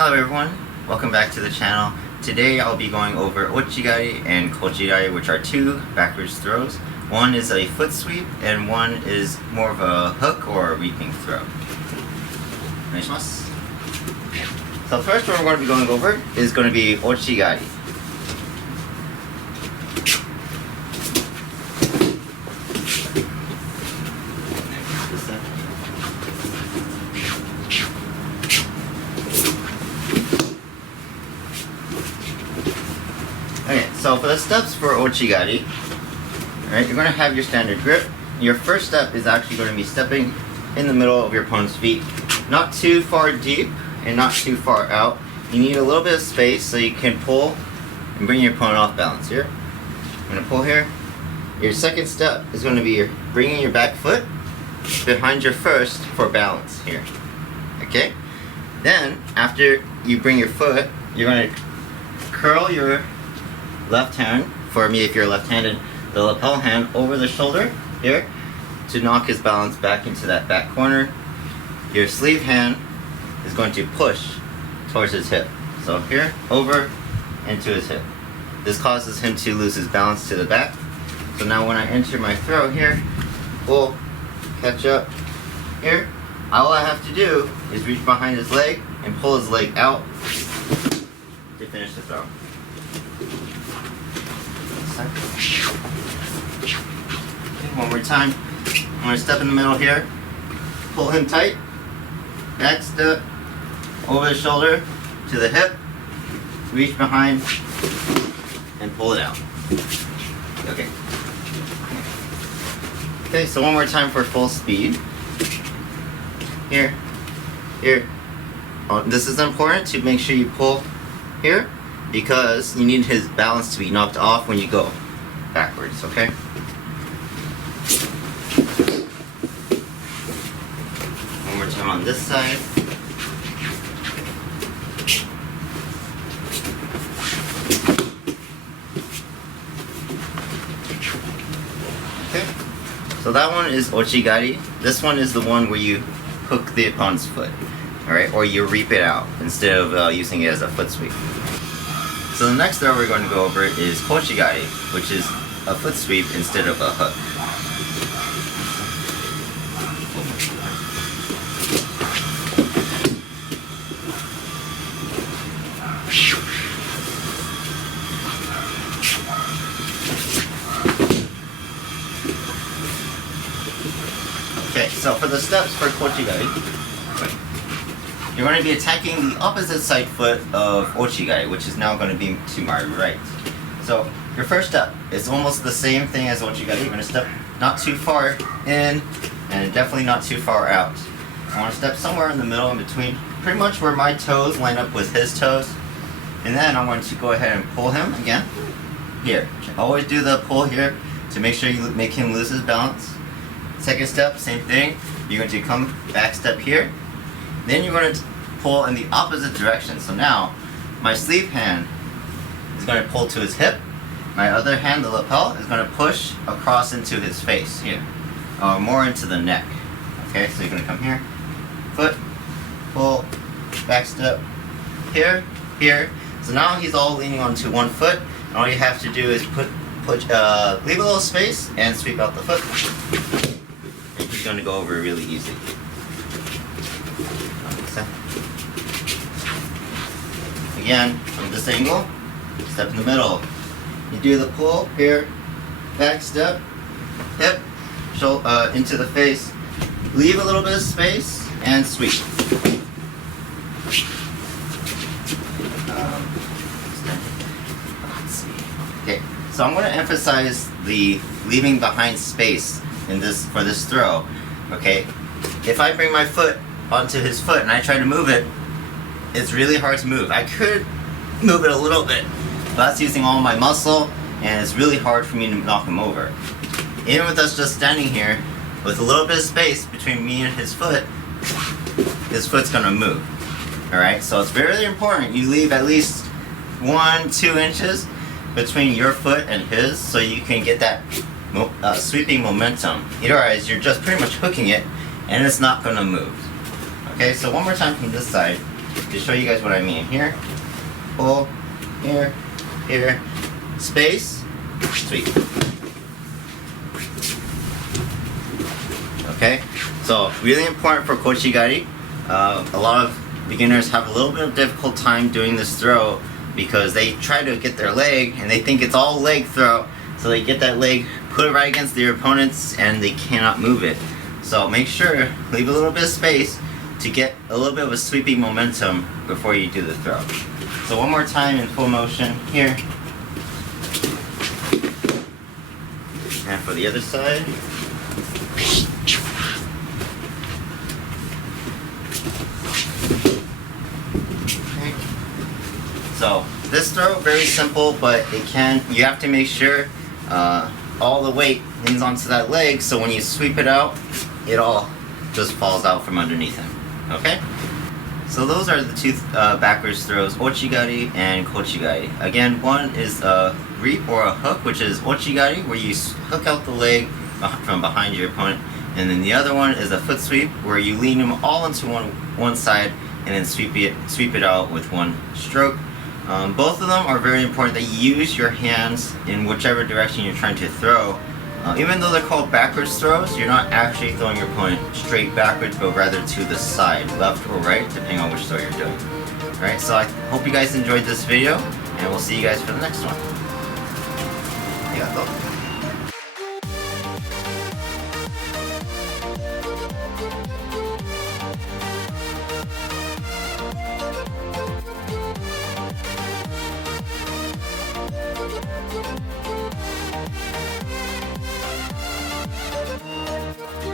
Hello everyone, welcome back to the channel. Today I'll be going over Ouchi-Gari and Kouchi-Gari, which are two backwards throws. One is a foot sweep and one is more of a hook or a reaping throw. So first what we're going to be going over is going to be Ouchi-Gari. Okay, so for the steps for Ouchi-Gari, alright, you're going to have your standard grip. Your first step is actually going to be stepping in the middle of your opponent's feet. Not too far deep and not too far out. You need a little bit of space so you can pull and bring your opponent off balance here. I'm going to pull here. Your second step is going to be bringing your back foot behind your first for balance here. Okay? Then, after you bring your foot, you're going to curl your left hand, for me if you're left-handed, the lapel hand over the shoulder here to knock his balance back into that back corner. Your sleeve hand is going to push towards his hip. So here, over, into his hip. This causes him to lose his balance to the back. So now when I enter my throw here, pull, catch up here, all I have to do is reach behind his leg and pull his leg out to finish the throw. Okay, one more time. I'm going to step in the middle here, pull him tight, back step, over the shoulder to the hip, reach behind, and pull it out. Okay. Okay, so one more time for full speed. Here, here. Oh, this is important to make sure you pull here, because you need his balance to be knocked off when you go backwards, okay? One more time on this side. Okay, so that one is Ouchi-Gari. This one is the one where you hook the opponent's foot, alright? Or you reap it out instead of using it as a foot sweep. So the next throw we're going to go over is Kouchi-Gari, which is a foot sweep instead of a hook. Okay, so for the steps for Kouchi-Gari, you're going to be attacking the opposite side foot of Ouchi-Gari, which is now going to be to my right. So your first step is almost the same thing as Ouchi-Gari. You're going to step not too far in and definitely not too far out. I want to step somewhere in the middle, in between, pretty much where my toes line up with his toes. And then I want to go ahead and pull him again. Here. Always do the pull here to make sure you make him lose his balance. Second step, same thing. You're going to come back step here. Then you're going to pull in the opposite direction. So now, my sleeve hand is going to pull to his hip. My other hand, the lapel, is going to push across into his face here. Or more into the neck. Okay, so you're going to come here. Foot, pull, back step, here, here. So now he's all leaning onto one foot. And all you have to do is leave a little space and sweep out the foot. And he's going to go over really easy. Again, from this angle, step in the middle. You do the pull here, back step, hip, shoulder, into the face. Leave a little bit of space and sweep. Okay, so I'm going to emphasize the leaving behind space in this for this throw. Okay, if I bring my foot onto his foot and I try to move it, it's really hard to move. I could move it a little bit, but that's using all my muscle, and it's really hard for me to knock him over. Even with us just standing here, with a little bit of space between me and his foot's gonna move. Alright, so it's very important you leave at least 1-2 inches between your foot and his, so you can get that sweeping momentum. Otherwise, you're just pretty much hooking it, and it's not gonna move. Okay, so one more time from this side. to show you guys what I mean. Here, pull, here, here, space, sweep. Okay, so really important for KouchiGari. A lot of beginners have a little bit of difficult time doing this throw because they try to get their leg and they think it's all leg throw, so they get that leg, put it right against their opponents, and they cannot move it. So make sure, leave a little bit of space to get a little bit of a sweeping momentum before you do the throw. So one more time in full motion here. And for the other side. Okay. So this throw, very simple, but you have to make sure all the weight leans onto that leg, so when you sweep it out, it all just falls out from underneath him. Okay? So those are the two backwards throws, Ouchi-Gari and Kouchi-Gari. Again, one is a reap or a hook, which is Ouchi-Gari, where you hook out the leg from behind your opponent, and then the other one is a foot sweep, where you lean them all into one side and then sweep it out with one stroke. Both of them are very important that you use your hands in whichever direction you're trying to throw. Even though they're called backwards throws, you're not actually throwing your opponent straight backwards, but rather to the side, left or right, depending on which throw you're doing. Alright, so I hope you guys enjoyed this video, and we'll see you guys for the next one. Arigato.